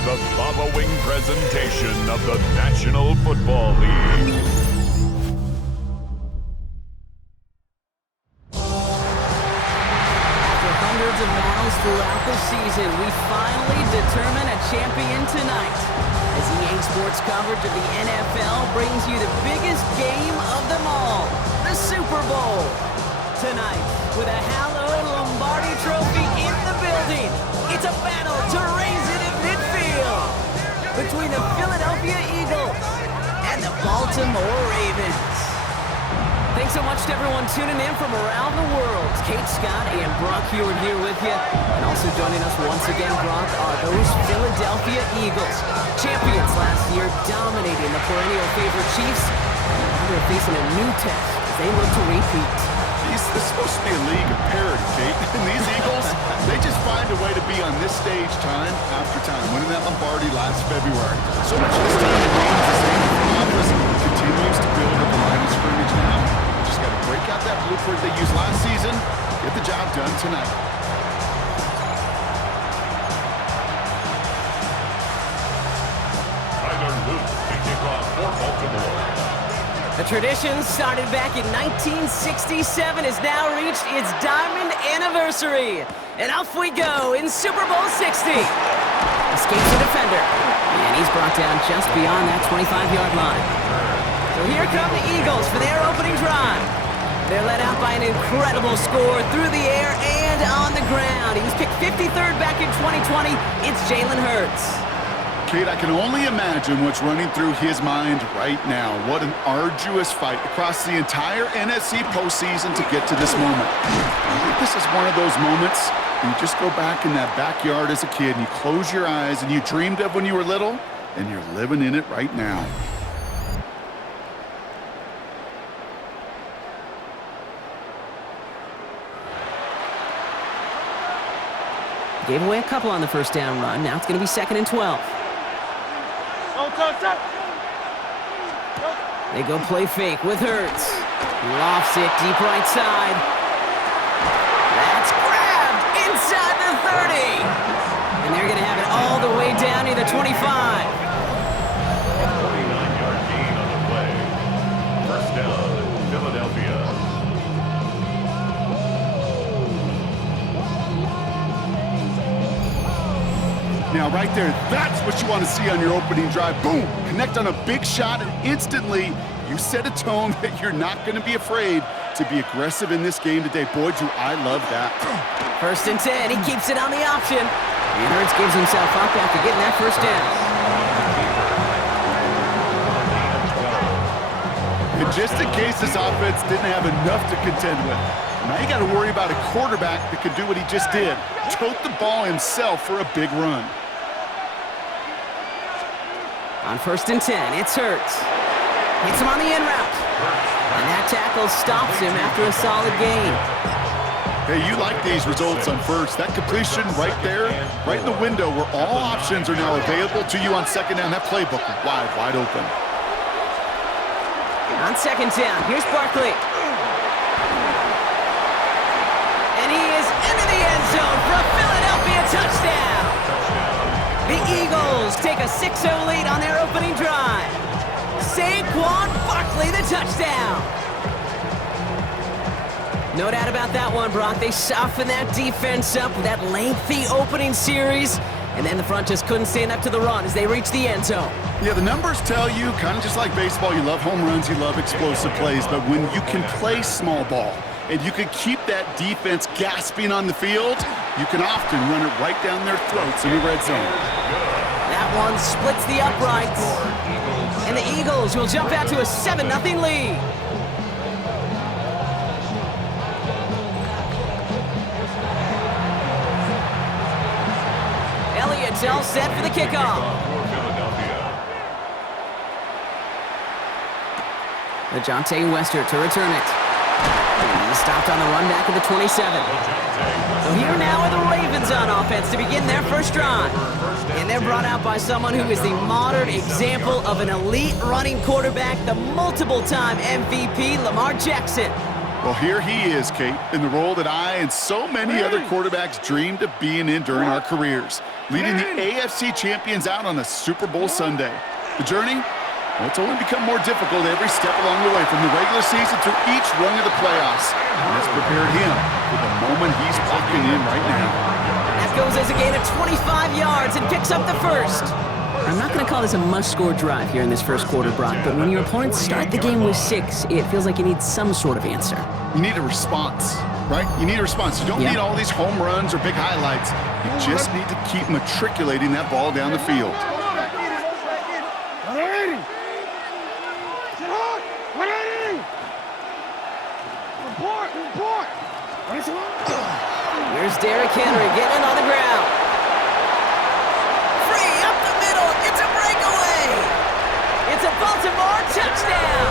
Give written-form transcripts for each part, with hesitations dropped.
the following presentation of the National Football League. After hundreds of battles throughout the season, we finally determine a champion tonight. As EA Sports coverage of the NFL brings you the biggest game of them all, the Super Bowl. Tonight, with a hallowed Lombardi trophy in the building, it's a battle to raise it in midfield between the Philadelphia Eagles and the Baltimore Ravens. Thanks so much to everyone tuning in from around the world. Kate, Scott, and Brock Hewitt here with you. And also joining us once again, Brock, are those Philadelphia Eagles. Champions last year, dominating the perennial favorite Chiefs. And now they're facing a new test as they look to repeat. This is supposed to be a league of parity, Kate. And these Eagles, they just find a way to be on this stage time after time, winning that Lombardi last February. So much of this team remains the same. The front office continues to build at the line of scrimmage now. Just got to break out that blueprint they used last season, get the job done tonight. Tyler Luke to kick off for Baltimore. A tradition started back in 1967 has now reached its diamond anniversary. And off we go in Super Bowl 60. Escapes the defender. And he's brought down just beyond that 25-yard line. So here come the Eagles for their opening drive. They're led out by an incredible score through the air and on the ground. He was picked 53rd back in 2020. It's Jalen Hurts. Kate, I can only imagine what's running through his mind right now. What an arduous fight across the entire NFC postseason to get to this moment. I think this is one of those moments you just go back in that backyard as a kid and you close your eyes and you dreamed of when you were little, and you're living in it right now. Gave away a couple on the first down run. Now it's going to be 2nd and 12. They go play fake with Hurts. Lofts it deep right side. That's grabbed inside the 30. And they're going to have it all the way down near the 25. 49-yard gain on the play. First down, Philadelphia. Now, right there, that's what you want to see on your opening drive. Boom! Connect on a big shot, and instantly you set a tone that you're not going to be afraid to be aggressive in this game today. Boy, do I love that. 1st and 10. He keeps it on the option. And Hurts gives himself up after getting that first down. And just in case this offense didn't have enough to contend with, now you got to worry about a quarterback that could do what he just did. Tote the ball himself for a big run. On 1st and 10, it's Hurts. Hits him on the in route. And that tackle stops him after a solid gain. Hey, you like these results on first. That completion right there, right in the window where all options are now available to you on 2nd down. That playbook wide open. On 2nd down, here's Barkley. And he is into the end zone for a Philadelphia touchdown. The Eagles take a 6-0 lead on their opening drive. Saquon Barkley, the touchdown. No doubt about that one, Brock. They softened that defense up with that lengthy opening series, and then the front just couldn't stand up to the run as they reached the end zone. Yeah, the numbers tell you, kind of just like baseball, you love home runs, you love explosive plays, but when you can play small ball and you can keep that defense gasping on the field, you can often run it right down their throats in the red zone. That one splits the uprights, and the Eagles will jump out to a 7-0 lead. Elliott's all set for the kickoff. LeJohntay Wester to return it. He's stopped on the run back at the 27. So here now are the Ravens on offense to begin their first drive. And they're brought out by someone who is the modern example of an elite running quarterback, the multiple-time MVP, Lamar Jackson. Well, here he is, Kate, in the role that I and so many other quarterbacks dreamed of being in during our careers, leading the AFC champions out on a Super Bowl Sunday. The journey? Well, it's only become more difficult every step along the way, from the regular season through each run of the playoffs. And that's prepared him for the moment he's walking in right now. That goes as a gain of 25 yards and picks up the first. I'm not going to call this a must-score drive here in this first quarter, Brock, but when your opponents start the game with 6, it feels like you need some sort of answer. You need a response, right? You need a response. You don't need all these home runs or big highlights. You just need to keep matriculating that ball down the field. Here's Derrick Henry getting on the ground. Free up the middle. It's a breakaway. It's a Baltimore touchdown.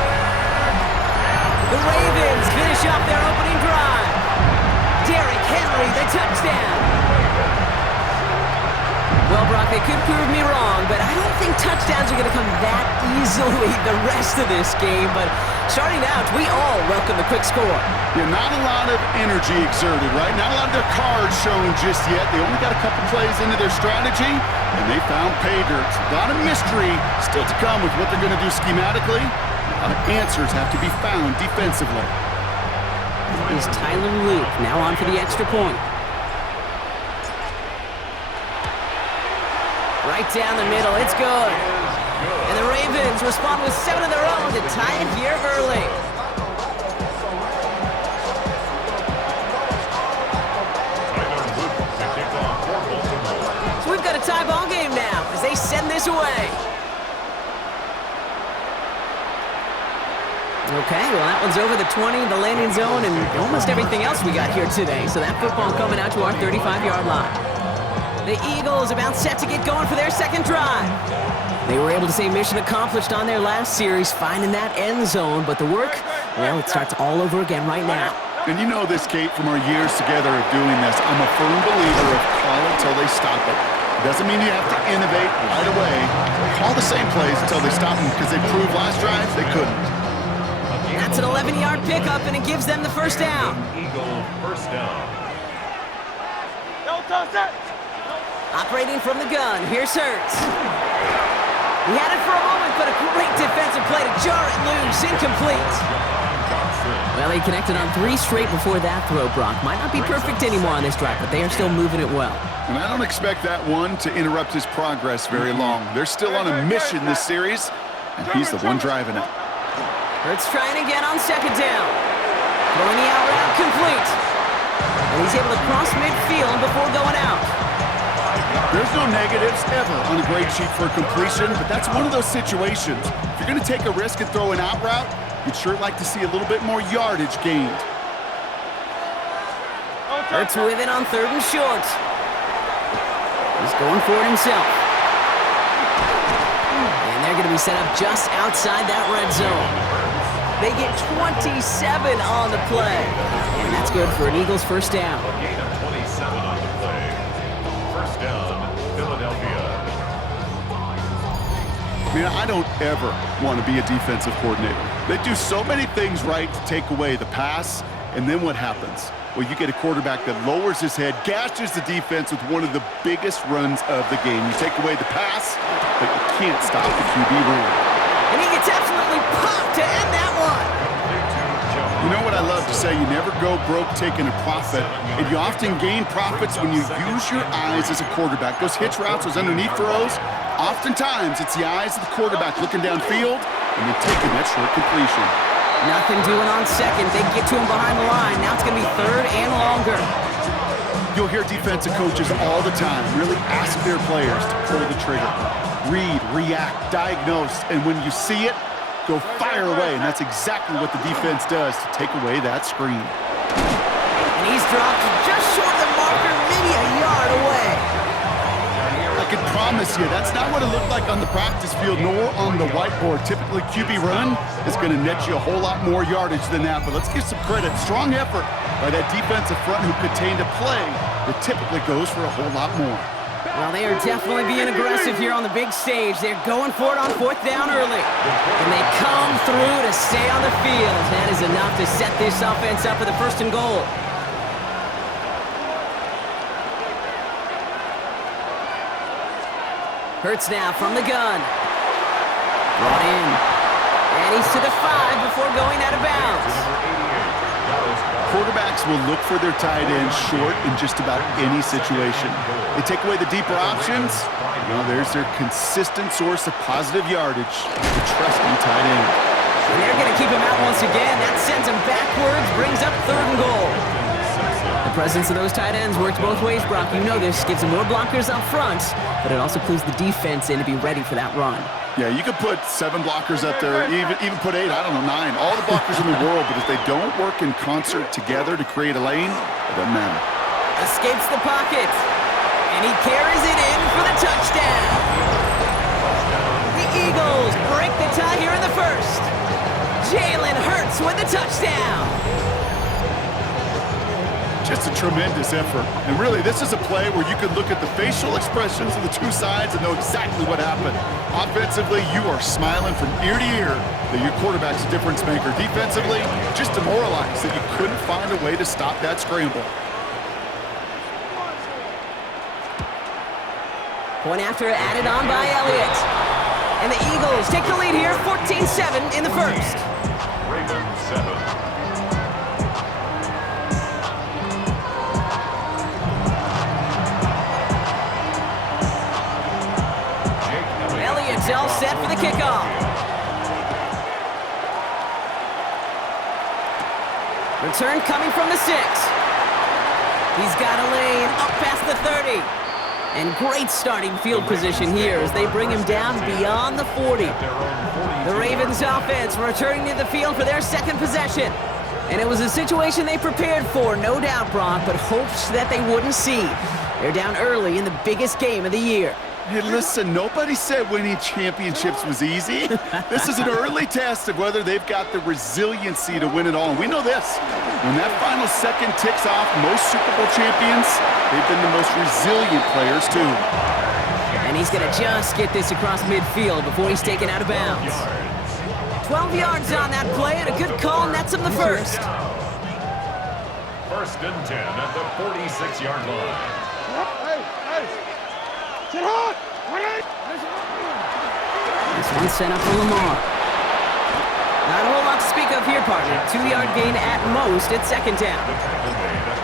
The Ravens finish off their opening drive. Derrick Henry, the touchdown. Well, Brock, they could prove me wrong, but I don't think touchdowns are going to come that easily the rest of this game. But starting out, we all welcome the quick score. Yeah, not a lot of energy exerted, right? Not a lot of their cards shown just yet. They only got a couple plays into their strategy, and they found pay dirt. A lot of mystery still to come with what they're going to do schematically. A lot of answers have to be found defensively. Is Tyler Luke now on for the extra point. Right down the middle, it's good. And the Ravens respond with 7 of their own to tie it here early. So we've got a tie ball game now as they send this away. Okay, well that one's over the 20, the landing zone, and almost everything else we got here today. So that football coming out to our 35-yard line. The Eagles about set to get going for their second drive. They were able to say mission accomplished on their last series, finding that end zone, but the work, well, it starts all over again right now. And you know this, Kate, from our years together of doing this. I'm a firm believer of call it till they stop it. It doesn't mean you have to innovate right away. Call the same plays until they stop them, because they proved last drive they couldn't. That's an 11-yard pickup, and it gives them the first down. Eagle first down. Don't touch it! Operating from the gun, here's Hurts. He had it for a moment, but a great defensive play to jar it loose, incomplete. Well, he connected on 3 straight before that throw, Brock. Might not be perfect anymore on this drive, but they are still moving it well. And I don't expect that one to interrupt his progress very long. They're still on a mission this series, and he's the one driving it. Hurts trying again on second down. Throwing the out route complete. And he's able to cross midfield before going out. There's no negatives ever on a grade sheet for a completion, but that's one of those situations. If you're going to take a risk and throw an out route, you'd sure like to see a little bit more yardage gained. Hurts with it on 3rd and short. He's going for it himself. And they're going to be set up just outside that red zone. They get 27 on the play. And that's good for an Eagles first down. A gain of 27 on the play. First down, Philadelphia. Man, I don't ever want to be a defensive coordinator. They do so many things right to take away the pass, and then what happens? Well, you get a quarterback that lowers his head, gashes the defense with one of the biggest runs of the game. You take away the pass, but you can't stop the QB run. And he gets absolutely popped to end that one. You know what I love to say? You never go broke taking a profit, and you often gain profits when you use your eyes as a quarterback. Those hitch routes, those underneath throws, oftentimes it's the eyes of the quarterback looking downfield and then taking that short completion. Nothing doing on second. They get to him behind the line. Now it's going to be 3rd and longer. You'll hear defensive coaches all the time really ask their players to pull the trigger. Read, react, diagnose, and when you see it, go fire away. And that's exactly what the defense does to take away that screen. And he's dropped just short of the marker, maybe a yard away. I can promise you, that's not what it looked like on the practice field nor on the whiteboard. Typically, QB run is going to net you a whole lot more yardage than that. But let's give some credit. Strong effort by that defensive front who contained a play that typically goes for a whole lot more. Well, they are definitely being aggressive here on the big stage. They're going for it on 4th down early. And they come through to stay on the field. That is enough to set this offense up with a 1st and goal. Hurts now from the gun. Brought in. And he's to the 5 before going out of bounds. Quarterbacks will look for their tight end short in just about any situation. They take away the deeper options. Well, there's their consistent source of positive yardage, the trusting tight end. And they're going to keep him out once again. That sends him backwards, brings up 3rd and goal. The presence of those tight ends works both ways, Brock. You know this. Gives them more blockers up front, but it also clues the defense in to be ready for that run. Yeah, you could put 7 blockers up there, even put 8, I don't know, 9. All the blockers in the world, but if they don't work in concert together to create a lane, it doesn't matter. Escapes the pocket, and he carries it in for the touchdown. The Eagles break the tie here in the 1st. Jalen Hurts with the touchdown. Just a tremendous effort. And really, this is a play where you can look at the facial expressions of the 2 sides and know exactly what happened. Offensively, you are smiling from ear to ear that your quarterback's a difference maker. Defensively, just demoralized that you couldn't find a way to stop that scramble. Point after added on by Elliott. And the Eagles take the lead here, 14-7 in the 1st. Ravens 7. All set for the kickoff. Return coming from the 6. He's got a lane up past the 30. And great starting field position here as they bring him down beyond the 40. The Ravens offense returning to the field for their 2nd possession. And it was a situation they prepared for, no doubt, Brock, but hopes that they wouldn't see. They're down early in the biggest game of the year. Hey, listen, nobody said winning championships was easy. This is an early test of whether they've got the resiliency to win it all. And we know this. When that final second ticks off, most Super Bowl champions, they've been the most resilient players, too. And he's going to just get this across midfield before he's taken out of bounds. 12 yards on that play, and a good call nets him the 1st. 1st and 10 at the 46-yard line. This one sent up for Lamar. Not a whole lot to speak of here, partner. 2-yard gain at most at 2nd down.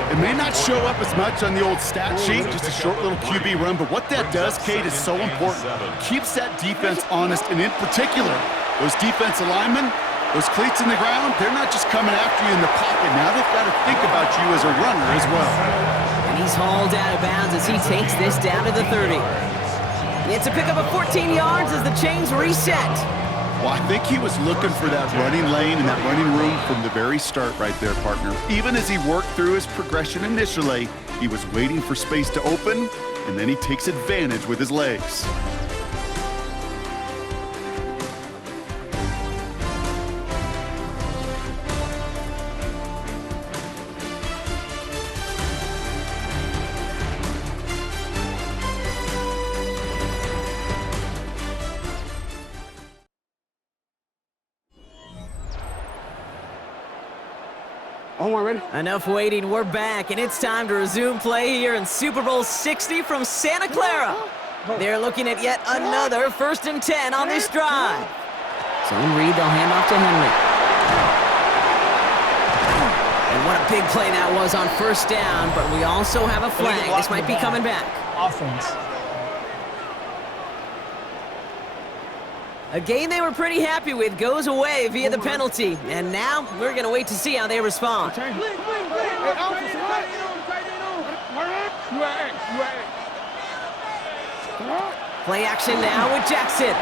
It may not show up as much on the old stat sheet, just a short little QB run, but what that does, Kate, is so important. Keeps that defense honest, and in particular, those defensive linemen, those cleats in the ground, they're not just coming after you in the pocket. Now they've got to think about you as a runner as well. And he's hauled out of bounds as he takes this down to the 30. It's a pickup of 14 yards as the chains reset. Well, I think he was looking for that running lane and that running room from the very start right there, partner. Even as he worked through his progression initially, he was waiting for space to open, and then he takes advantage with his legs. Enough waiting, we're back, and it's time to resume play here in Super Bowl 60 from Santa Clara. They're looking at yet another 1st and 10 on this drive. Zone read, they'll hand off to Henry. And what a big play that was on 1st down, but we also have a flag. This might be coming back. Offense. A game they were pretty happy with goes away via the penalty, and now we're going to wait to see how they respond. Play action now with Jackson.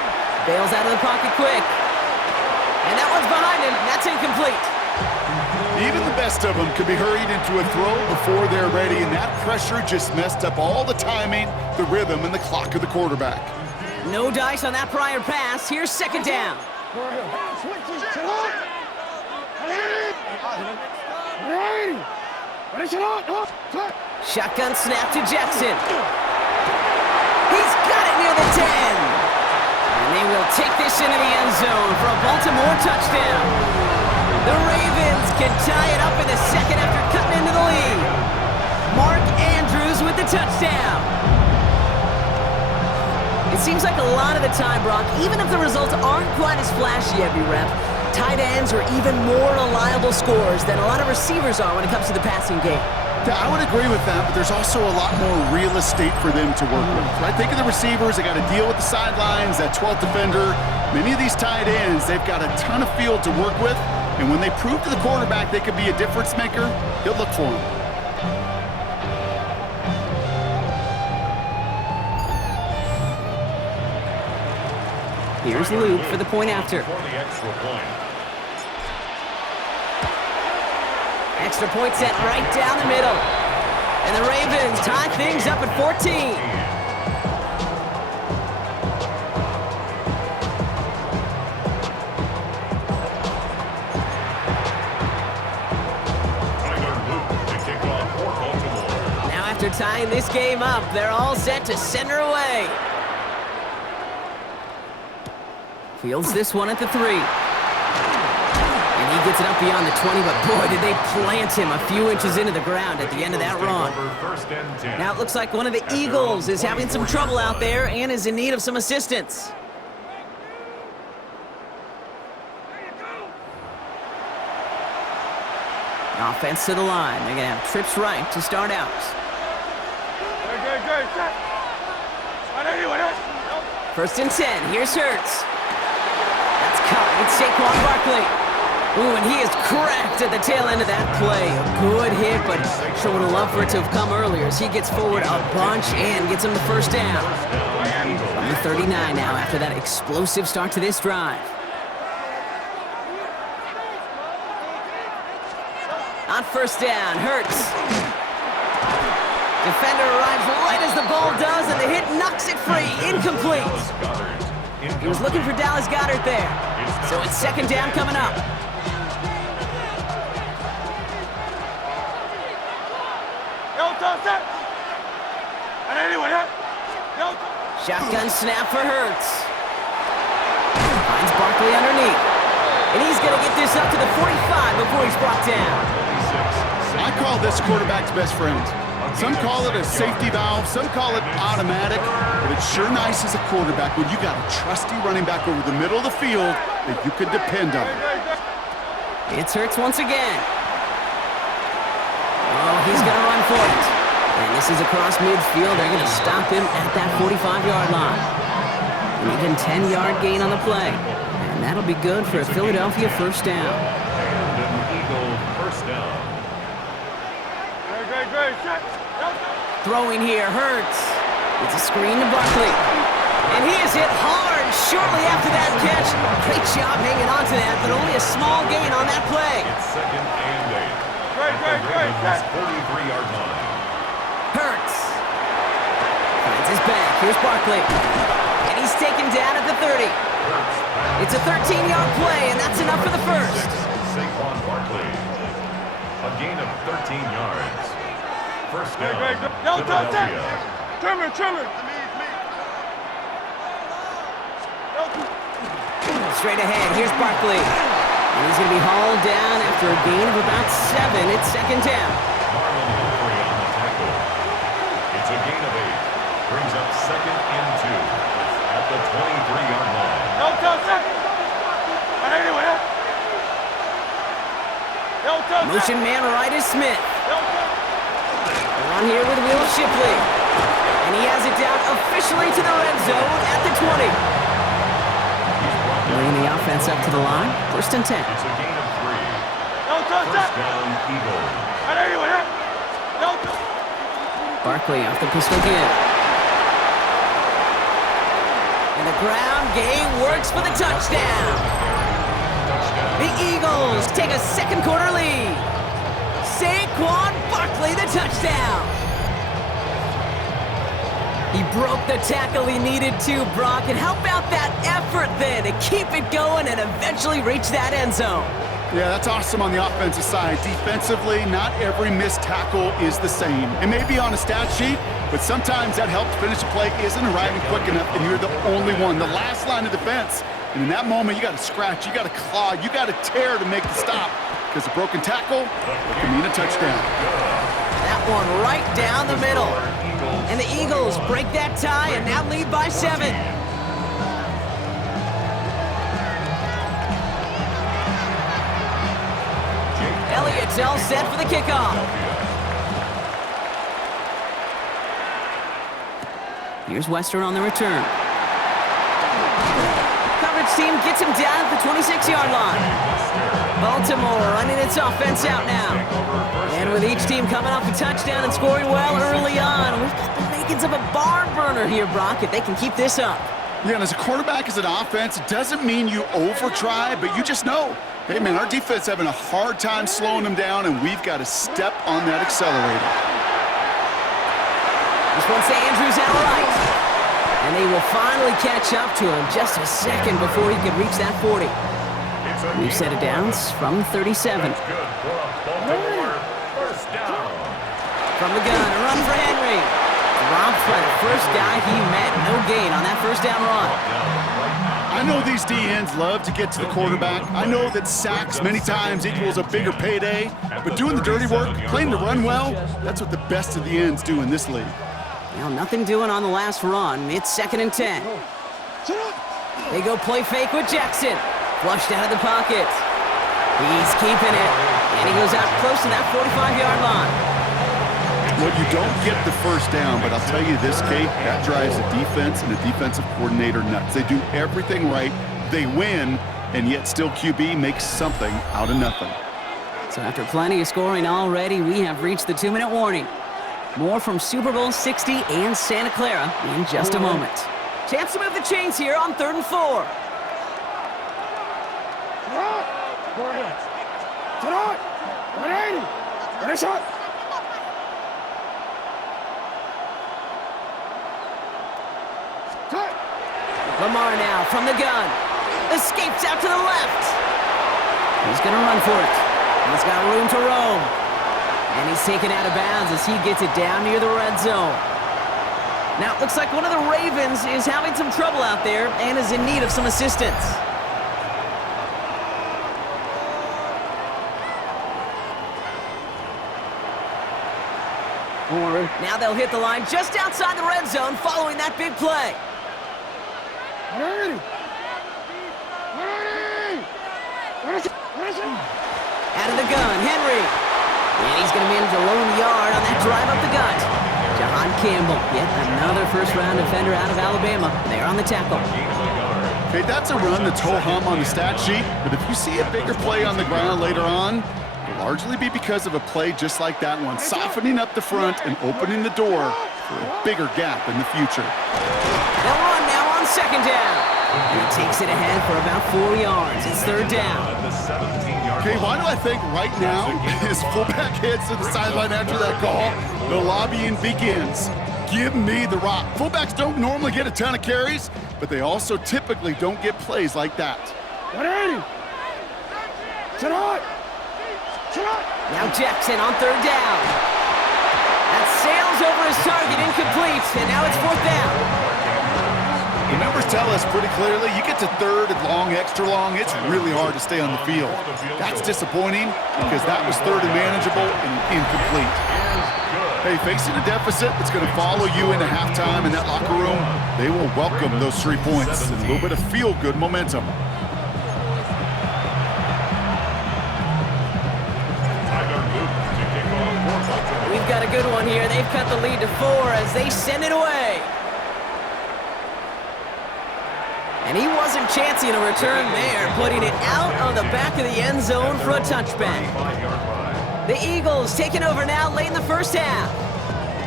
Bails out of the pocket quick. And that one's behind him. That's incomplete. Even the best of them could be hurried into a throw before they're ready, and that pressure just messed up all the timing, the rhythm, and the clock of the quarterback. No dice on that prior pass. Here's 2nd down. Shotgun snap to Jackson. near the 10. And they will take this into the end zone for a Baltimore touchdown. The Ravens can tie it up in the second after cutting into the lead. Mark Andrews with the touchdown. It seems like a lot of the time, Brock, even if the results aren't quite as flashy every rep, tight ends are even more reliable scorers than a lot of receivers are when it comes to the passing game. Yeah, I would agree with that, but there's also a lot more real estate for them to work with, right? Think of the receivers. They got to deal with the sidelines, that 12th defender. Many of these tight ends, they've got a ton of field to work with, and when they prove to the quarterback they could be a difference maker, he'll look for him. Here's Luke for the point after. For the extra point. Extra point set right down the middle. And the Ravens tie things up at 14. Now after tying this game up, they're all set to send her away. Fields this one at the 3. And he gets it up beyond the 20, but boy, did they plant him a few inches into the ground at the end of that run. Now it looks like one of the Eagles is having some trouble out there and is in need of some assistance. Offense to the line. They're going to have trips right to start out. First and 10. Here's Hurts. That's caught. It's Saquon Barkley. Ooh, and he is cracked at the tail end of that play. A good hit, but sure would have loved for it to have come earlier as he gets forward a bunch and gets him the first down. From the 39 now after that explosive start to this drive. On first down, Hurts. Defender arrives right as the ball does, and the hit knocks it free. Incomplete. He was looking for Dallas Goedert there. So it's second down coming up. Shotgun snap for Hurts. Finds Barkley underneath. And he's going to get this up to the 45 before he's brought down. I call this quarterback's best friend. Some call it a safety valve, some call it automatic, but it's sure nice as a quarterback when you got a trusty running back over the middle of the field that you could depend on. It's Hurts once again. Oh, he's going to run for it. And this is across midfield. They're going to stop him at that 45-yard line. An even 10-yard gain on the play. And that'll be good for a Philadelphia first down. And an Eagle first down. Throwing here, Hurts. It's a screen to Barkley. And he is hit hard shortly after that catch. Great job hanging on to that, but only a small gain on that play. It's second and 8. Great. 43-yard line. Hurts. Finds his back. Here's Barkley. And he's taken down at the 30. It's a 13-yard play, and that's enough for the first. Saquon Barkley. A gain of 13 yards. First down, Philadelphia. Trimmer. Straight ahead, here's Barkley. And he's going to be hauled down after a gain of about 7. It's second down. Marlon Humphrey on the tackle. It's a gain of 8. Brings up second and 2 at the 23-yard line. Motion man right is Smith. They're on here with Will Shipley. And he has it down officially to the red zone at the 20. Bringing the offense up to the line. First and 10. It's a gain of 3. First down, Eagles. Barkley off the pistol give. And the ground game works for the touchdown. The Eagles take a second quarter lead. Saquon Barkley, the touchdown. He broke the tackle he needed to, Brock. And how about that effort then to keep it going and eventually reach that end zone? Yeah, that's awesome on the offensive side. Defensively, not every missed tackle is the same. It may be on a stat sheet, but sometimes that help to finish a play isn't arriving quick enough, and you're the only one, the last line of defense. And in that moment, you got to scratch, you got to claw, you got to tear to make the stop, because a broken tackle can mean a touchdown. That one right down the middle. And the Eagles break that tie and now lead by 7. Elliott's all set for the kickoff. Here's Wester on the return. Coverage team gets him down at the 26-yard line. Baltimore running its offense out now. And with each team coming off a touchdown and scoring well early on, we've got the makings of a barn burner here, Brock, if they can keep this up. Yeah, and as a quarterback, as an offense, it doesn't mean you over-try, but you just know, hey, man, our defense having a hard time slowing them down, and we've got to step on that accelerator. This one's to Andrews out right. And they will finally catch up to him just a second before he could reach that 40. We've set it downs from 37. From the gun, a run for Henry. Dropped by the first guy he met. No gain on that first down run. I know these D-ends love to get to the quarterback. I know that sacks many times equals a bigger payday. But doing the dirty work, playing to run well, that's what the best of the ends do in this league. Well, nothing doing on the last run. It's 2nd and 10. They go play fake with Jackson. Flushed out of the pocket. He's keeping it. And he goes out close to that 45-yard line. Well, you don't get the first down, but I'll tell you this, Kate, that drives a defense and a defensive coordinator nuts. They do everything right, they win, and yet still QB makes something out of nothing. So after plenty of scoring already, we have reached the 2-minute warning. More from Super Bowl 60 and Santa Clara in just a moment. Chance to move the chains here on 3rd and 4. Lamar now from the gun. Escapes out to the left. He's going to run for it. He's got room to roam. And he's taken out of bounds as he gets it down near the red zone. Now, it looks like one of the Ravens is having some trouble out there and is in need of some assistance. Now they'll hit the line just outside the red zone following that big play. Out of the gun, Henry. And he's going to manage a lone yard on that drive up the gut. Jahan Campbell, yet another first-round defender out of Alabama. They're on the tackle. Okay, that's a run that's ho-hum on the stat sheet, but if you see a bigger play on the ground later on, it'll largely be because of a play just like that one, softening up the front and opening the door for a bigger gap in the future. They'll run now on 2nd down. And he takes it ahead for about 4 yards. It's 3rd down. Okay, why do I think right now his fullback heads to the sideline after that call? The lobbying begins. Give me the rock. Fullbacks don't normally get a ton of carries, but they also typically don't get plays like that. Now Jackson on 3rd down. That sails over his target, incomplete, and now it's 4th down. The numbers tell us pretty clearly, you get to 3rd and long, extra long, it's really hard to stay on the field. That's disappointing because that was 3rd and manageable and incomplete. Hey, facing a deficit that's going to follow you into halftime in that locker room, they will welcome those 3 points and a little bit of feel-good momentum. We've got a good one here. They've cut the lead to 4 as they send it away. And he wasn't chancing a return there, putting it out of the back of the end zone for a touchback. The Eagles taking over now late in the first half.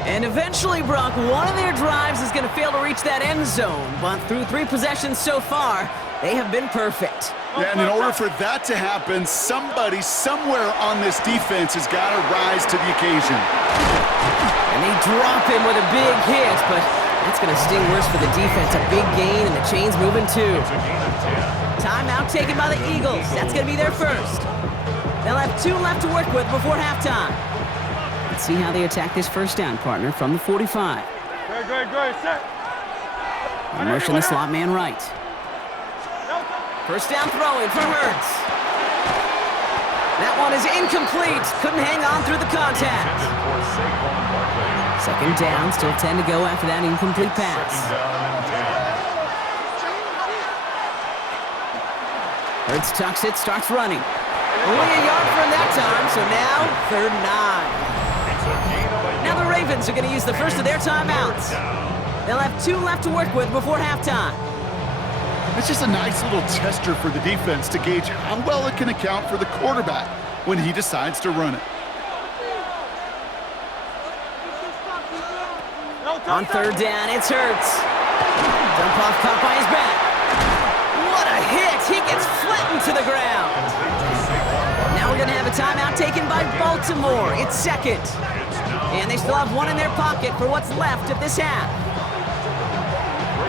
And eventually, Brock, one of their drives is going to fail to reach that end zone. But through 3 possessions so far, they have been perfect. Yeah, and in order for that to happen, somebody somewhere on this defense has got to rise to the occasion. And they drop him with a big hit, but that's going to sting worse for the defense. A big gain, and the chain's moving too. Timeout taken by the Eagles. That's going to be their first. They'll have 2 left to work with before halftime. Let's see how they attack this first down, partner, from the 45. Good, set. Motion the slot man right. First down throwing for Hurts. That one is incomplete. Couldn't hang on through the contact. Second down, still 10 to go after that incomplete pass. Hurts tucks it, starts running. Only a yard for him that time, so now 3rd and 9. Now the Ravens are going to use the first of their timeouts. They'll have 2 left to work with before halftime. It's just a nice little tester for the defense to gauge how well it can account for the quarterback when he decides to run it. On 3rd down, it's Hurts. Dump off caught by his back. What a hit! He gets flattened to the ground. Now we're going to have a timeout taken by Baltimore. It's 2nd. And they still have 1 in their pocket for what's left of this half.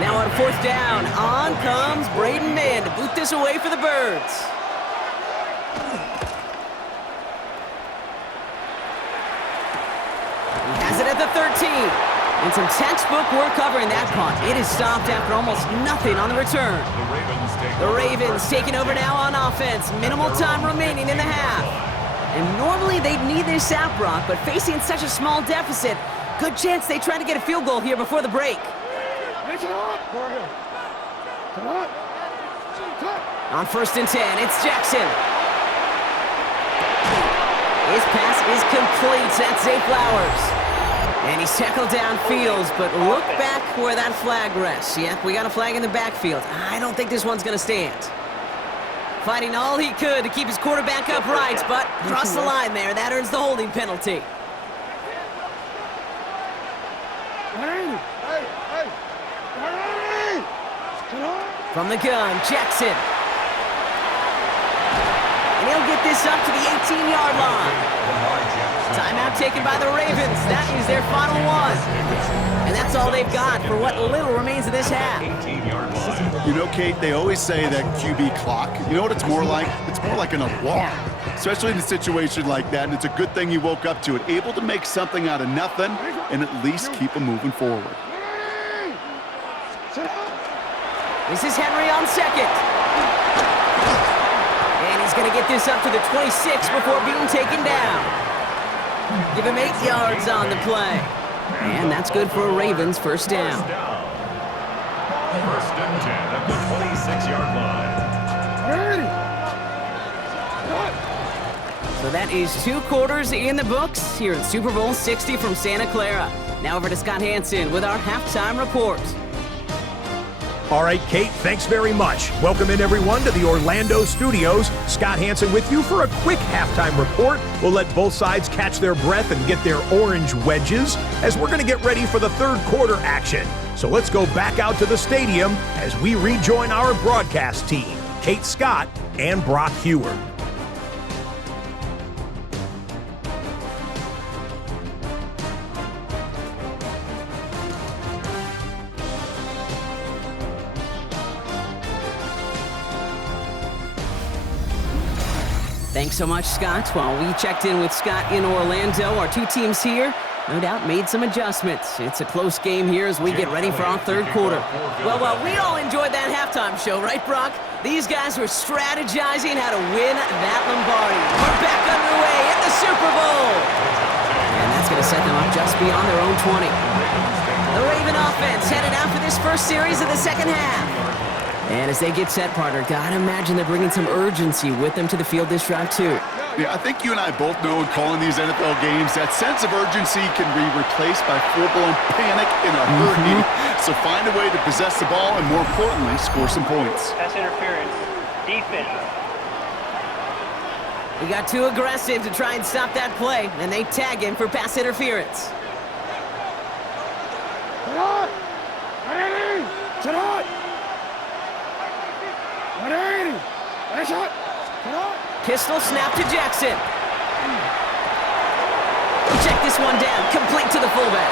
Now on 4th down, on comes Braden Mann to boot this away for the Birds. He has it at the 13. And some textbook work covering that punt. It is stopped after almost nothing on the return. The Ravens taking over now on offense. Minimal time remaining in the half. And normally they'd need this out, Brock, but facing such a small deficit, good chance they try to get a field goal here before the break. On 1st and 10, it's Jackson. His pass is complete. That's Zay Flowers. And he's tackled downfield, but look back where that flag rests. Yep, we got a flag in the backfield. I don't think this one's going to stand. Fighting all he could to keep his quarterback upright, but crossed the line there. That earns the holding penalty. From the gun, Jackson. And he'll get this up to the 18-yard line. Timeout taken by the Ravens. That is their final one. And that's all they've got for what little remains of this half. You know, Kate, they always say that QB clock. You know what it's more like? It's more like an alarm, especially in a situation like that. And it's a good thing you woke up to it, able to make something out of nothing and at least keep them moving forward. This is Henry on 2nd. And he's going to get this up to the 26 before being taken down. Give him 8 yards on the play. And that's good for a Ravens first down. 1st and 10 at the 26-yard line. So that is 2 quarters in the books here at Super Bowl 60 from Santa Clara. Now over to Scott Hansen with our halftime report. All right, Kate, thanks very much. Welcome in, everyone, to the Orlando studios. Scott Hansen with you for a quick halftime report. We'll let both sides catch their breath and get their orange wedges as we're going to get ready for the 3rd quarter action. So let's go back out to the stadium as we rejoin our broadcast team, Kate Scott and Brock Heward. Thanks so much, Scott. While we checked in with Scott in Orlando, our 2 teams here, no doubt, made some adjustments. It's a close game here as we get ready for our 3rd quarter. Well, we all enjoyed that halftime show, right, Brock? These guys were strategizing how to win that Lombardi. We're back underway in the Super Bowl. And that's going to set them up just beyond their own 20. The Raven offense headed out for this first series of the second half. And as they get set, partner, gotta imagine they're bringing some urgency with them to the field this drive, too. Yeah, I think you and I both know in calling these NFL games, that sense of urgency can be replaced by full-blown panic in a hurry. So find a way to possess the ball and, more importantly, score some points. Pass interference. Defense. He got too aggressive to try and stop that play, and they tag him for pass interference. Pistol snap to Jackson. Check this one down, complete to the fullback.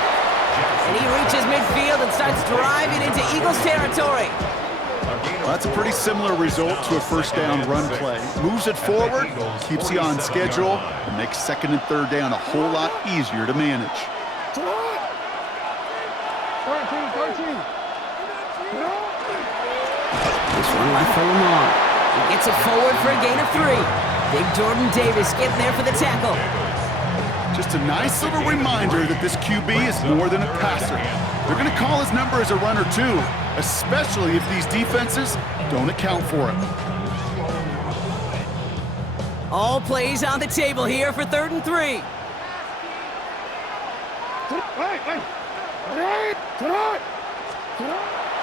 And he reaches midfield and starts driving into Eagles territory. Well, that's a pretty similar result to a first down run play. Moves it forward, keeps you on schedule, and makes second and third down a whole lot easier to manage. This one left for Lamar. He gets it forward for a gain of 3. Big Jordan Davis getting there for the tackle. Just a nice little reminder that this QB is more than a passer. They're going to call his number as a runner too, especially if these defenses don't account for it. All plays on the table here for 3rd and 3.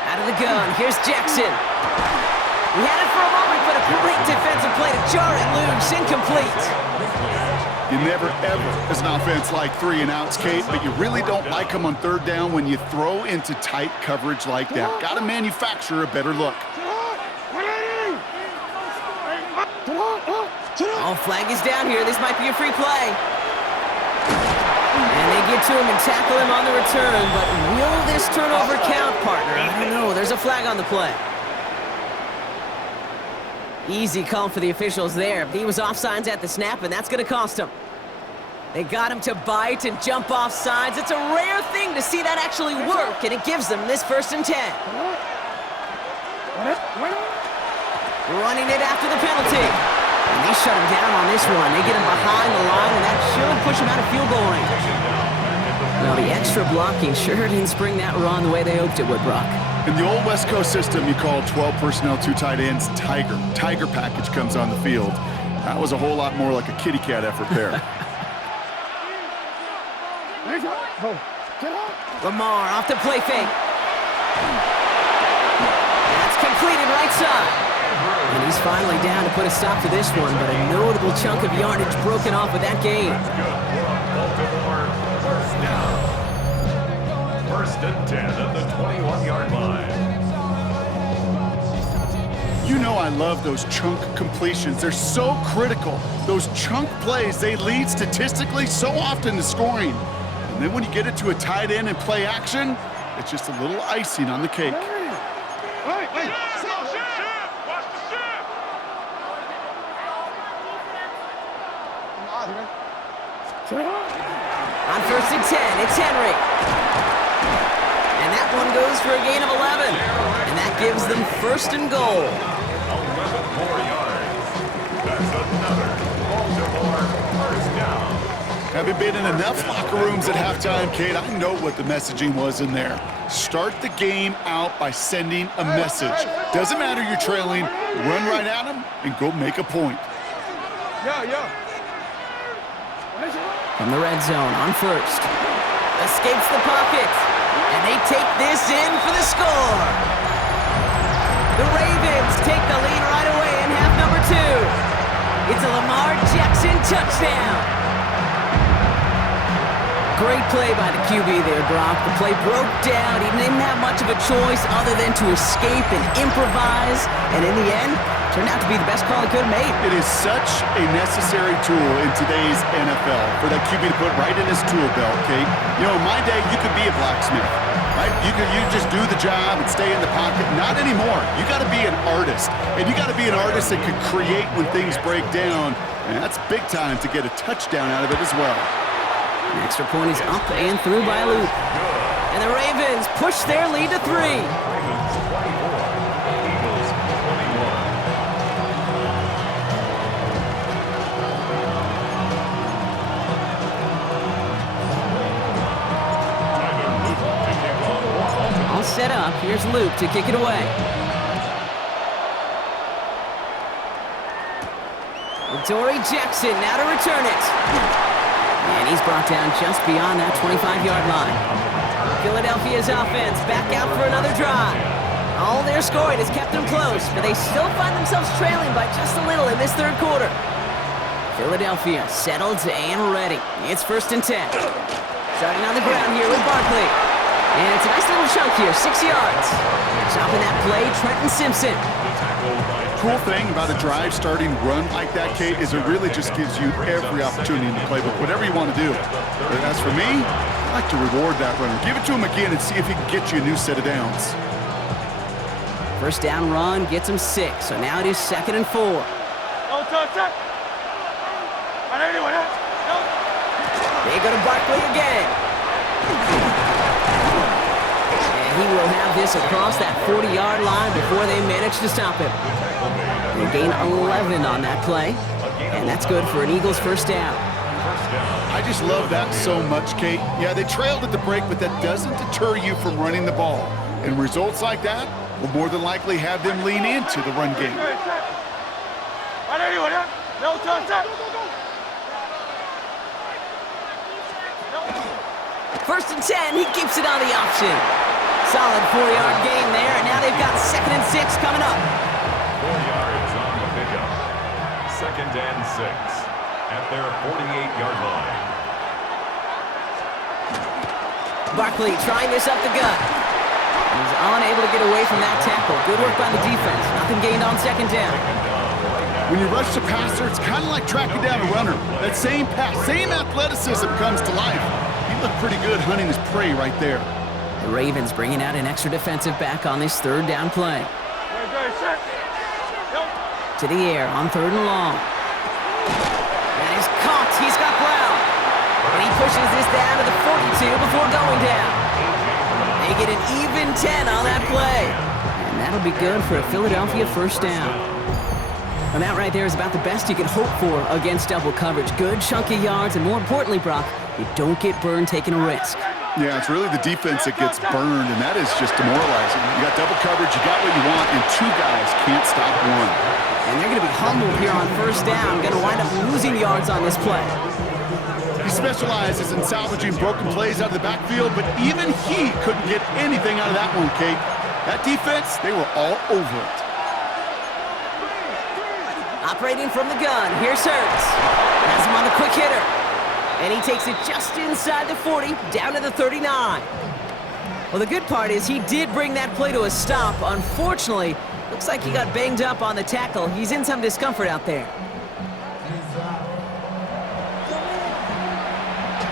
Out of the gun, here's Jackson. He had it for a moment, but a great defensive play to jar it loose, incomplete. You never, ever, as an offense, like 3 and outs, Kate, but you really don't like them on 3rd down when you throw into tight coverage like that. Got to manufacture a better look. Oh, flag is down here. This might be a free play. And they get to him and tackle him on the return, but will this turnover count, partner? I don't know. There's a flag on the play. Easy call for the officials there. He was offsides at the snap, and that's going to cost him. They got him to bite and jump off sides. It's a rare thing to see that actually work, and it gives them this 1st and 10. Running it after the penalty. And they shut him down on this one. They get him behind the line, and that should push him out of field goal range. Now, the extra blocking sure didn't spring that run the way they hoped it would, Brock. In the old West Coast system, you call 12 personnel, 2 tight ends, Tiger. Tiger package comes on the field. That was a whole lot more like a kitty cat effort there. Lamar off the play fake. That's completed right side. And he's finally down to put a stop to this one, but a notable chunk of yardage broken off with that gain. Baltimore, 1st down. 1st and 10 at the 21-yard line. You know I love those chunk completions. They're so critical. Those chunk plays, they lead statistically so often to scoring. And then when you get it to a tight end and play action, it's just a little icing on the cake. On 1st and 10, it's Henry. And that one goes for a gain of 11. And that gives them 1st and goal. 11 more yards. That's another Baltimore 1st down. Having been in enough locker rooms at halftime, Kate, I know what the messaging was in there. Start the game out by sending a message. Doesn't matter you're trailing, run right at them and go make a point. From the red zone on 1st. Escapes the pocket. And they take this in for the score. The Ravens take the lead right away in half number 2. It's a Lamar Jackson touchdown. Great play by the QB there, Brock. The play broke down. He didn't have much of a choice other than to escape and improvise. And in the end, turned out to be the best call he could have made. It is such a necessary tool in today's NFL for that QB to put right in his tool belt, Kate. You know, in my day, you could be a blacksmith, right? You just do the job and stay in the pocket. Not anymore. You got to be an artist. And you got to be an artist that could create when things break down. And that's big time to get a touchdown out of it as well. The extra point is up and through by Luke. And the Ravens push their lead to 3. Ravens 24, Eagles 21. All set up. Here's Luke to kick it away. Dory Jackson now to return it. And he's brought down just beyond that 25-yard line. Philadelphia's offense back out for another drive. All their scoring has kept them close, but they still find themselves trailing by just a little in this 3rd quarter. Philadelphia settled and ready. It's 1st and 10. Starting on the ground here with Barkley. And it's a nice little chunk here, 6 yards. Stopping that play, Trenton Simpson. Cool thing about a drive starting run like that, Kate, is it really just gives you every opportunity in the playbook, whatever you want to do. But as for me, I like to reward that runner. Give it to him again and see if he can get you a new set of downs. First down run gets him 6, so now it is 2nd and 4. They go to Barkley again. And he will have this across that 40-yard line before they manage to stop him. They gain 11 on that play, and that's good for an Eagles first down. I just love that so much, Kate. Yeah, they trailed at the break, but that doesn't deter you from running the ball. And results like that will more than likely have them lean into the run game. First and 10, he keeps it on the option. Solid 4-yard gain there, and now they've got 2nd and 6 coming up. 4 yards on the pickup. 2nd and 6 at their 48-yard line. Barkley trying this up the gut. He's unable to get away from that tackle. Good work by the defense. Nothing gained on 2nd down. When you rush the passer, it's kind of like tracking down a runner. That same pass, same athleticism comes to life. He looked pretty good hunting his prey right there. The Ravens bringing out an extra defensive back on this 3rd down play. To the air on 3rd and long. That is caught. He's got Brown. And he pushes this down to the 42 before going down. They get an even 10 on that play. And that'll be good for a Philadelphia first down. And that right there is about the best you can hope for against double coverage. Good chunky yards, and more importantly, Brock, you don't get burned taking a risk. Yeah, it's really the defense that gets burned, and that is just demoralizing. You got double coverage, you got what you want, and 2 guys can't stop one. And they're going to be humbled here on first down. Going to wind up losing yards on this play. He specializes in salvaging broken plays out of the backfield, but even he couldn't get anything out of that one, Kate. That defense, they were all over it. Operating from the gun, here's Hurts. Has him on the quick hitter. And he takes it just inside the 40, down to the 39. Well, the good part is he did bring that play to a stop. Unfortunately, looks like he got banged up on the tackle. He's in some discomfort out there.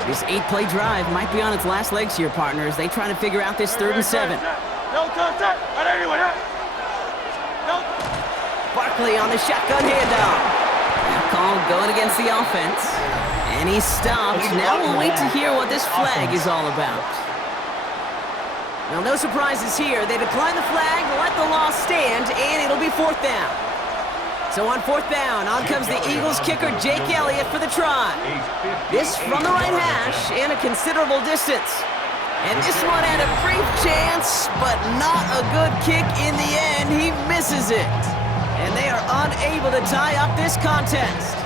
This 8-play drive might be on its last legs here, partners. They try to figure out this 3rd and 7. Barkley on the shotgun handoff. That call going against the offense. And he stopped. Now we'll wait to hear what this flag is all about. Now, no surprises here. They decline the flag, let the loss stand, and it'll be 4th down. So on 4th down, on comes the Eagles kicker, Jake Elliott, for the try. This from the right hash and a considerable distance. And this one had a brief chance, but not a good kick in the end. He misses it. And they are unable to tie up this contest.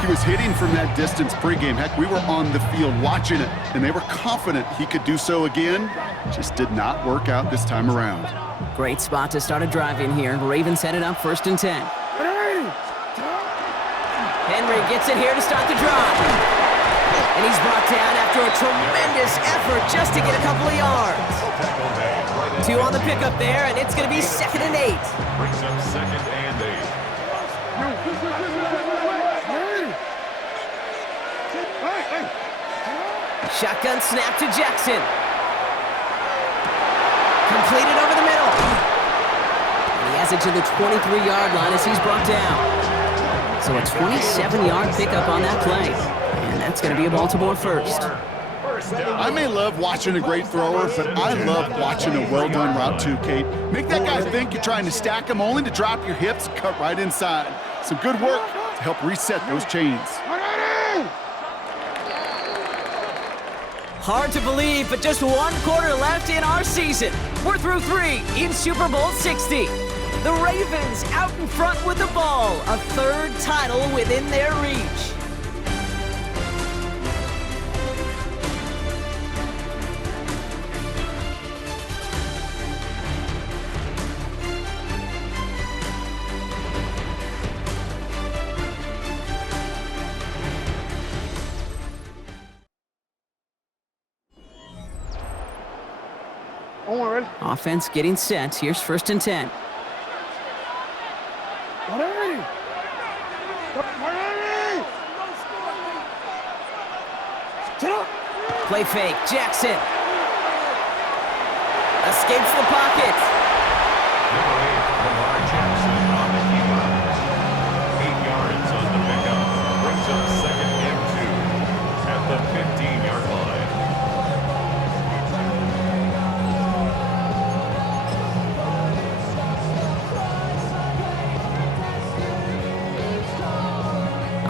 He was hitting from that distance pregame. Heck, we were on the field watching it, and they were confident he could do so again. Just did not work out this time around. Great spot to start a drive in here. Ravens set it up 1st and 10. Henry gets it here to start the drive. And he's brought down after a tremendous effort just to get a couple of yards. 2 on the pickup there, and it's going to be 2nd and 8. Brings up 2nd and 8. Shotgun snap to Jackson. Completed over the middle. And he has it to the 23-yard line as he's brought down. So a 27-yard pickup on that play. And that's going to be a Baltimore first. I may love watching a great thrower, but I love watching a well-done route too, Kate. Make that guy think you're trying to stack him only to drop your hips and cut right inside. Some good work to help reset those chains. Hard to believe, but just 1 quarter left in our season. We're through 3 in Super Bowl 60. The Ravens out in front with the ball, a 3rd title within their reach. Offense getting set. Here's 1st and 10. Play fake. Jackson escapes the pocket. Number 8, Lamar Jackson on the keeper. 8 yards on the pickup. Brings up second and 2 at the 15-yard line.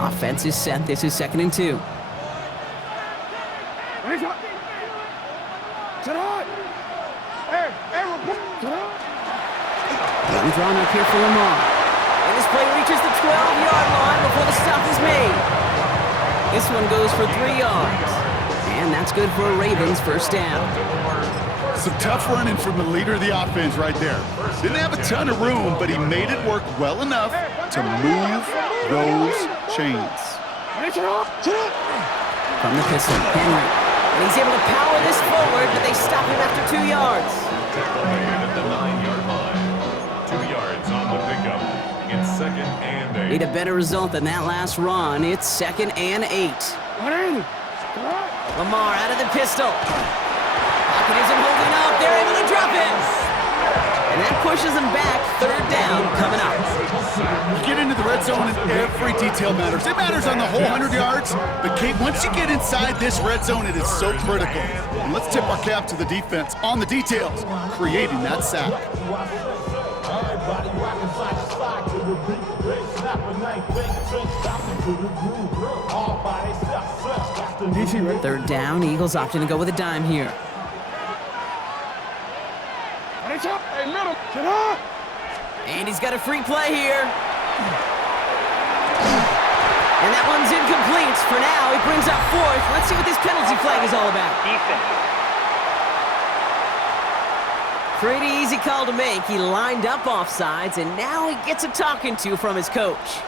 Offense is set. This is second and 2. Run drawn up here for Lamar. And this play reaches the 12-yard line before the stop is made. This one goes for 3 yards. And that's good for a Ravens first down. Some tough running from the leader of the offense right there. Didn't have a ton of room, but he made it work well enough to move those chains. From the pistol, Henry. And he's able to power this forward, but they stop him after 2 yards. Tackle made at the 9-yard line. 2 yards on the pickup. It's second and 8. Need a better result than that last run. It's second and 8. Lamar out of the pistol. Pocket isn't holding up. They're able to drop him. And that pushes them back. Third down coming up. You get into the red zone and every detail matters. It matters on the whole 100 yards. But, Kate, once you get inside this red zone, it is so critical. And let's tip our cap to the defense on the details, creating that sack. Third down. Eagles opting to go with a dime here. And he's got a free play here. And that one's incomplete. For now, it brings up fourth. Let's see what this penalty flag is all about. Defense. Pretty easy call to make. He lined up offsides, and now he gets a talking to from his coach.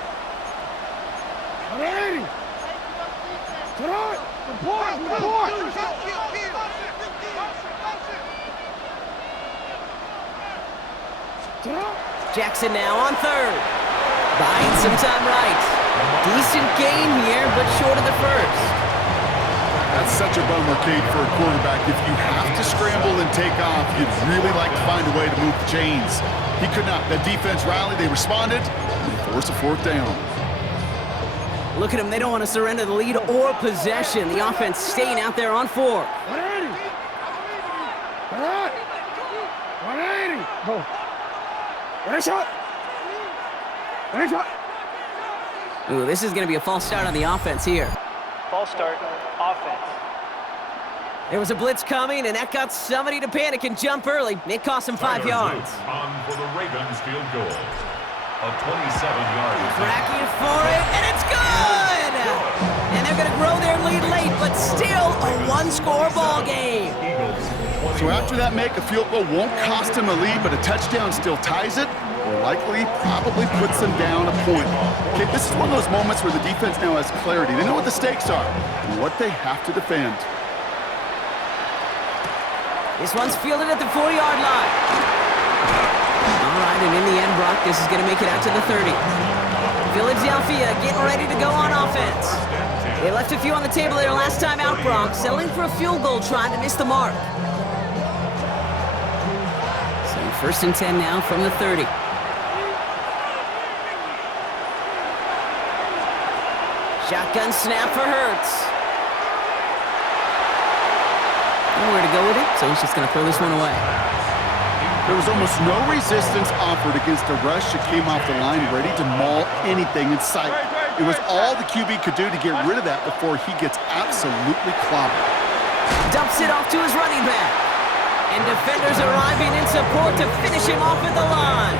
Jackson now on third. Buying some time right. Decent gain here, but short of the first. That's such a bummer, Kate, for a quarterback. If you have to scramble and take off, you'd really like to find a way to move the chains. He could not. The defense rallied, they responded, and they forced a fourth down. Look at them. They don't want to surrender the lead or possession. The offense staying out there on fourth. 180. Ooh, this is going to be a false start on the offense here. False start. Offense. There was a blitz coming, and that got somebody to panic and jump early. It cost him 5 yards. On for the Ravens field goal. A 27-yard Tracking for it, and it's good! And they're going to grow their lead late, but still a one-score ball game. So after that make, a field goal won't cost him a lead, but a touchdown still ties it, or likely probably puts them down a point. Okay, this is one of those moments where the defense now has clarity. They know what the stakes are and what they have to defend. This one's fielded at the 4-yard line. All right, and in the end, Brock, this is going to make it out to the 30. Philadelphia getting ready to go on offense. They left a few on the table there last time out, Brock, settling for a field goal trying to miss the mark. So first and 10 now from the 30. Shotgun snap for Hurts. Nowhere to go with it, so he's just going to throw this one away. There was almost no resistance offered against a rush that came off the line ready to maul anything in sight. It was all the QB could do to get rid of that before he gets absolutely clobbered. Dumps it off to his running back. And defenders arriving in support to finish him off at the line.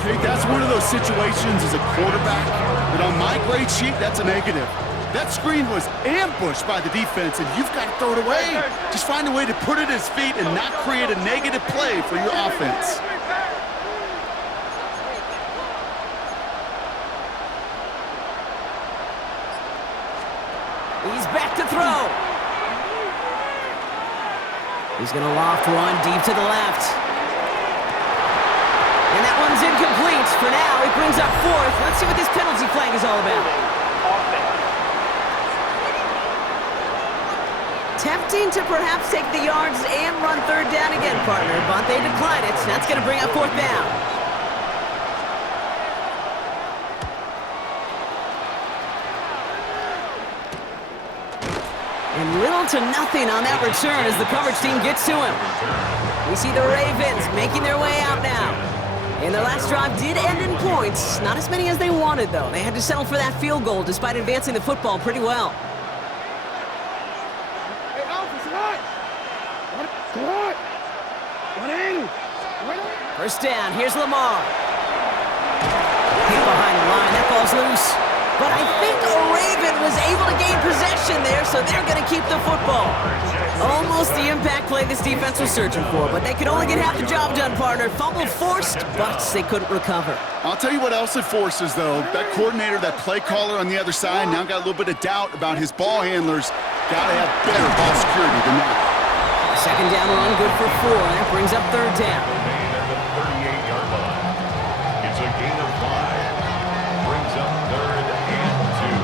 Okay, that's one of those situations as a quarterback that on my grade sheet, that's a negative. That screen was ambushed by the defense, and you've got to throw it away. Just find a way to put it at his feet and not create a negative play for your offense. He's back to throw. He's going to loft one deep to the left. And that one's incomplete. For now, it brings up fourth. Let's see what this penalty flag is all about. Attempting to perhaps take the yards and run third down again, partner, but they decline it. That's going to bring up fourth down. And little to nothing on that return as the coverage team gets to him. We see the Ravens making their way out now. And their last drive did end in points. Not as many as they wanted, though. They had to settle for that field goal despite advancing the football pretty well. First down, here's Lamar. Hit behind the line, that ball's loose. But I think a Raven was able to gain possession there, so they're going to keep the football. Almost the impact play this defense was searching for, but they could only get half the job done, partner. Fumble forced, but they couldn't recover. I'll tell you what else it forces, though. That coordinator, that play caller on the other side, now got a little bit of doubt about his ball handlers. Got to have better ball security than that. Second down run, good for 4, and that brings up third down. Remain at the 38-yard line. It's a gain of 5. Brings up third and 2.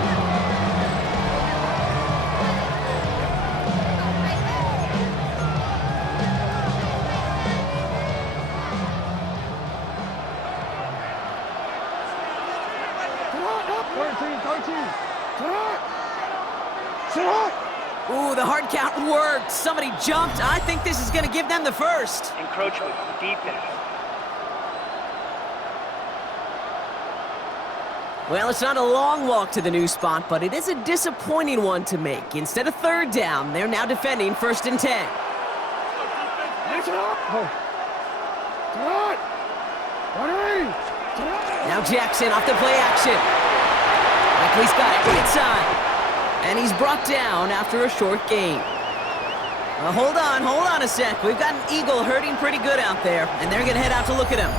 Ooh, the hard count worked. Somebody jumped. I think this is going to give them the first. Encroachment, defense. Well, it's not a long walk to the new spot, but it is a disappointing one to make. Instead of third down, they're now defending 1st and 10. Now Jackson off the play action. Likely's got it right side. And he's brought down after a short gain. Well, hold on a sec. We've got an Eagle hurting pretty good out there, and they're going to head out to look at him.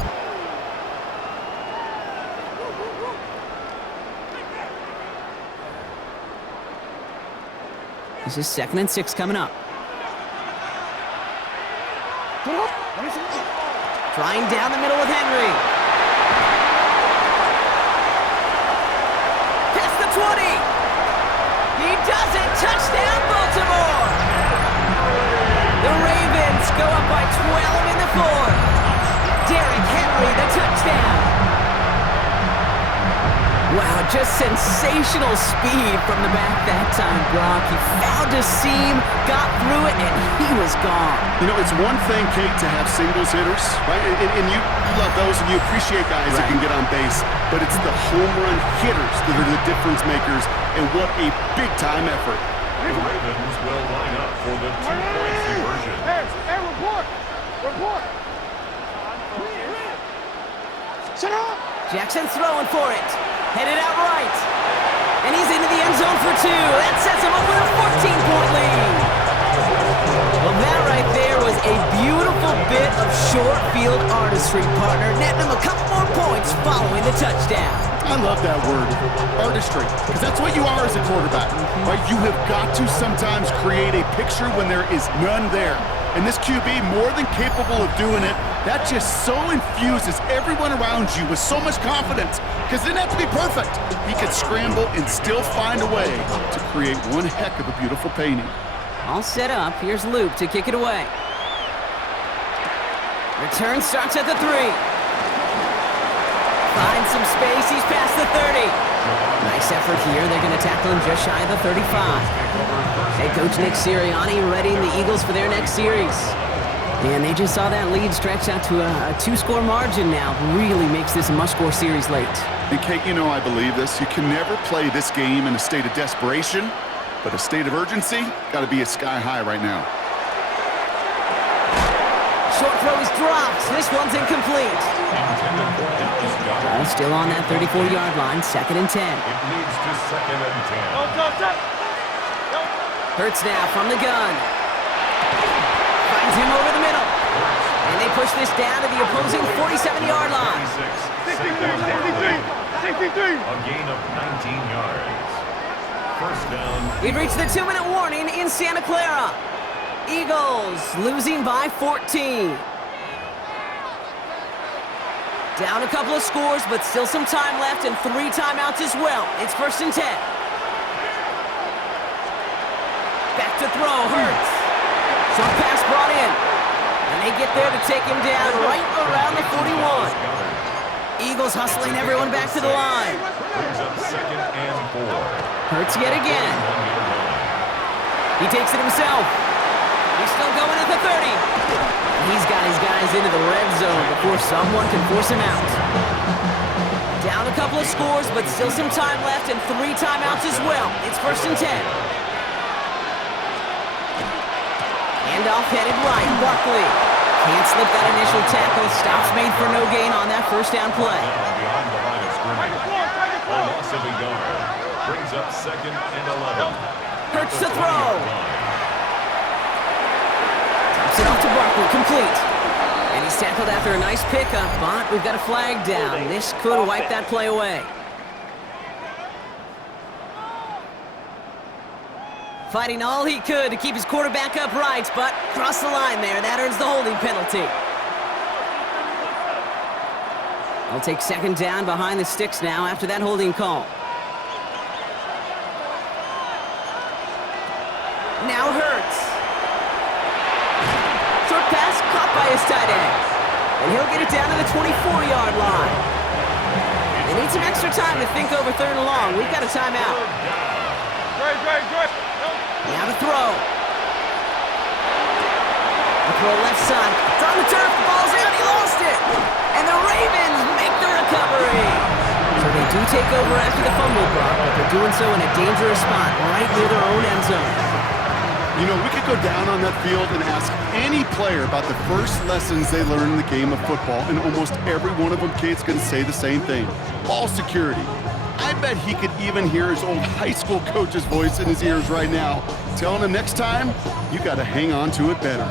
This is 2nd and 6 coming up. Trying down the middle with Henry. Past the 20. He does it! Touchdown, Baltimore! The Ravens go up by 12 in the 4th. Derrick Henry, the touchdown. Wow, just sensational speed from the back that time, Brock. He found a seam, got through it, and he was gone. You know, it's one thing, Kate, to have singles hitters, right? And you love those and you appreciate guys that can get on base. But it's the home run hitters that are the difference makers, and what a big-time effort.2. The Ravens will line up for the 2-point conversion. Hey, report! Shut up! Jackson throwing for it. Headed out right. And he's into the end zone for 2. That sets him up with a 14-point lead. Well, that right there was a beautiful bit of short field artistry, partner. Netting him a couple more points following the touchdown. I love that word, artistry, because that's what you are as a quarterback, right? You have got to sometimes create a picture when there is none there. And this QB, more than capable of doing it, that just so infuses everyone around you with so much confidence, because it didn't have to be perfect. He could scramble and still find a way to create one heck of a beautiful painting. All set up. Here's Luke to kick it away. Return starts at the 3. Finds some space. He's past the 30. Nice effort here. They're going to tackle him just shy of the 35. Head coach Nick Sirianni readying the Eagles for their next series. And they just saw that lead stretch out to a 2-score margin now. Really makes this a must-score series late. And Kate, you know I believe this. You can never play this game in a state of desperation, but a state of urgency got to be at sky high right now. Short throw is dropped. This one's incomplete. Ball still on that 34-yard line. 2nd and 10. It leads to 2nd and 10. Hurts now from the gun. Finds him over the middle. And they push this down to the opposing 47-yard line. 63. A gain of 19 yards. First down. We've reached the 2-minute warning in Santa Clara. Eagles losing by 14. Down a couple of scores, but still some time left and 3 timeouts as well. It's 1st and 10. Back to throw. Hurts. Short pass brought in. And they get there to take him down right around the 41. Eagles hustling everyone back to the line. Brings up 2nd and 4. Hurts yet again. He takes it himself. He's still going at the 30. He's got his guys into the red zone before someone can force him out. Down a couple of scores, but still some time left and 3 timeouts as well. It's 1st and 10. Handoff headed right. Barkley can't slip that initial tackle. Stops made for no gain on that 1st down play. Beyond the line of scrimmage. A loss of a yard. Brings up 2nd and 11. Hurts to throw. Tops it off to Barkley. Complete. And he's tackled after a nice pickup, but we've got a flag down. This could wipe that play away. Fighting all he could to keep his quarterback upright, but crossed the line there. That earns the holding penalty. I'll take 2nd down behind the sticks now after that holding call. Now Hurts. Short pass caught by his tight end. And he'll get it down to the 24-yard line. They need some extra time to think over 3rd and long. We've got a timeout. Now to throw. The throw left side. It's on the turf. The ball's in. He lost it. And the Ravens make the recovery. So they do take over after the fumble, Brock, but they're doing so in a dangerous spot right near their own end zone. You know, we could go down on that field and ask any player about the first lessons they learned in the game of football, and almost every one of them, Kate's going to say the same thing. Ball security. I bet he could even hear his old high school coach's voice in his ears right now, telling him next time, you got to hang on to it better.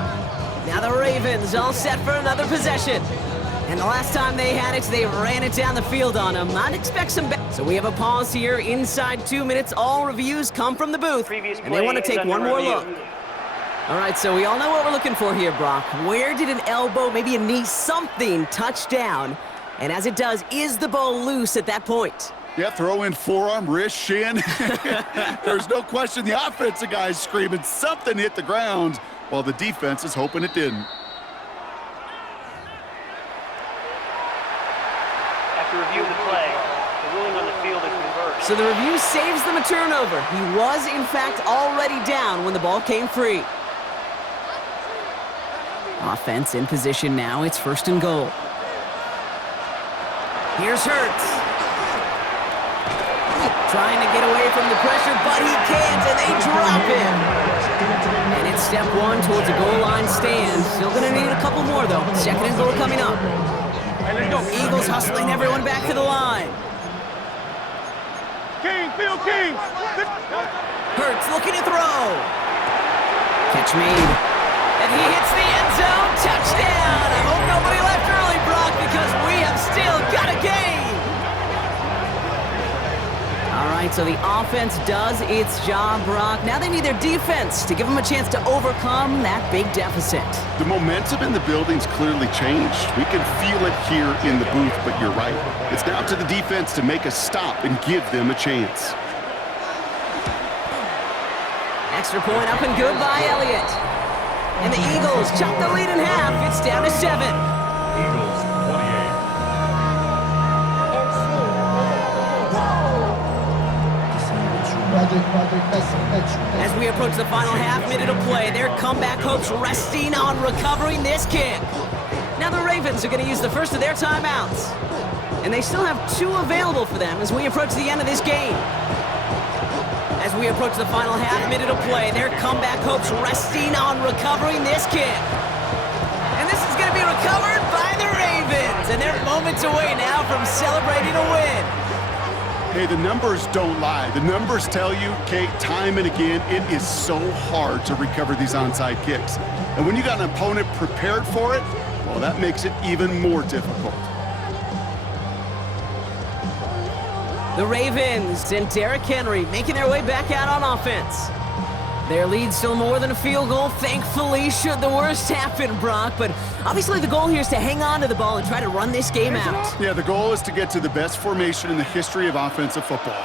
Now the Ravens all set for another possession. And the last time they had it, they ran it down the field on them. I'd expect some back. So we have a pause here. Inside 2 minutes, all reviews come from the booth. And they want to take one more look. All right, so we all know what we're looking for here, Brock. Where did an elbow, maybe a knee, something touch down? And as it does, is the ball loose at that point? Yeah, throw in forearm, wrist, shin. There's no question the offensive guy's screaming something hit the ground while the defense is hoping it didn't. After review of the play, the ruling on the field is reversed. So the review saves them a turnover. He was, in fact, already down when the ball came free. Offense in position now. It's 1st and goal. Here's Hurts. Trying to get away from the pressure, but he can't, and they drop him. And it's step 1 towards a goal line stand. Still going to need a couple more, though. 2nd and goal coming up. Eagles hustling everyone back to the line. King. Hurts looking to throw. Catch made. And he hits the end zone. Touchdown. I hope nobody left early, Brock, because we have still got a game. All right, so the offense does its job, Brock. Now they need their defense to give them a chance to overcome that big deficit. The momentum in the building's clearly changed. We can feel it here in the booth, but you're right. It's now to the defense to make a stop and give them a chance. Extra point up and good by Elliott. And the Eagles chop the lead in half. It's down to 7. Eagles 28. As we approach the final half-minute of play, their comeback hopes resting on recovering this kick. Now the Ravens are going to use the first of their timeouts. And they still have 2 available for them as we approach the end of this game. As we approach the final half-minute of play, their comeback hopes resting on recovering this kick. And this is going to be recovered by the Ravens. And they're moments away now from celebrating a win. Hey, the numbers don't lie. The numbers tell you, Kate, time and again, it is so hard to recover these onside kicks. And when you got an opponent prepared for it, well, that makes it even more difficult. The Ravens and Derrick Henry making their way back out on offense. Their lead's still more than a field goal, thankfully, should the worst happen, Brock. But obviously the goal here is to hang on to the ball and try to run this game out. Yeah, the goal is to get to the best formation in the history of offensive football.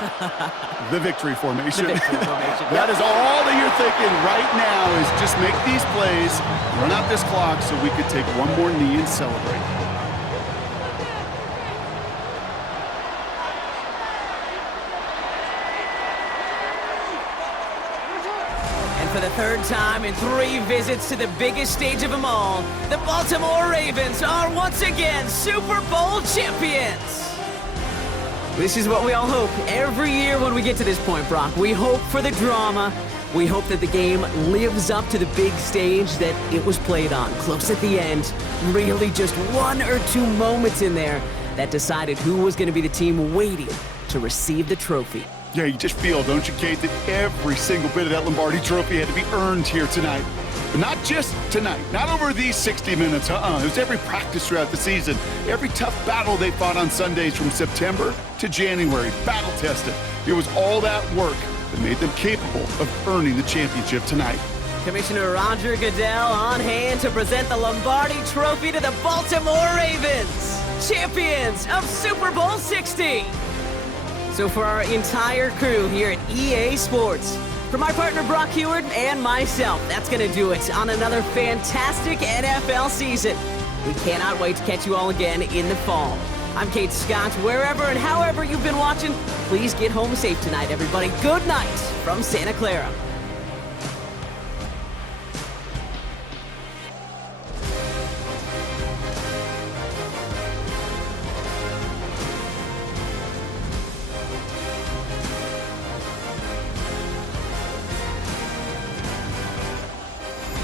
The victory formation. The victory formation. That is all that you're thinking right now is just make these plays, run out this clock so we could take one more knee and celebrate. For the third time in 3 visits to the biggest stage of them all, the Baltimore Ravens are once again Super Bowl champions. This is what we all hope every year when we get to this point, Brock. We hope for the drama. We hope that the game lives up to the big stage that it was played on. Close at the end, really just 1 or 2 moments in there that decided who was going to be the team waiting to receive the trophy. Yeah, you just feel, don't you, Kate, that every single bit of that Lombardi trophy had to be earned here tonight. But not just tonight, not over these 60 minutes, It was every practice throughout the season, every tough battle they fought on Sundays from September to January, battle-tested. It was all that work that made them capable of earning the championship tonight. Commissioner Roger Goodell on hand to present the Lombardi Trophy to the Baltimore Ravens, champions of Super Bowl 60. So for our entire crew here at EA Sports, for my partner Brock Heward and myself, that's going to do it on another fantastic NFL season. We cannot wait to catch you all again in the fall. I'm Kate Scott. Wherever and however you've been watching, please get home safe tonight, everybody. Good night from Santa Clara.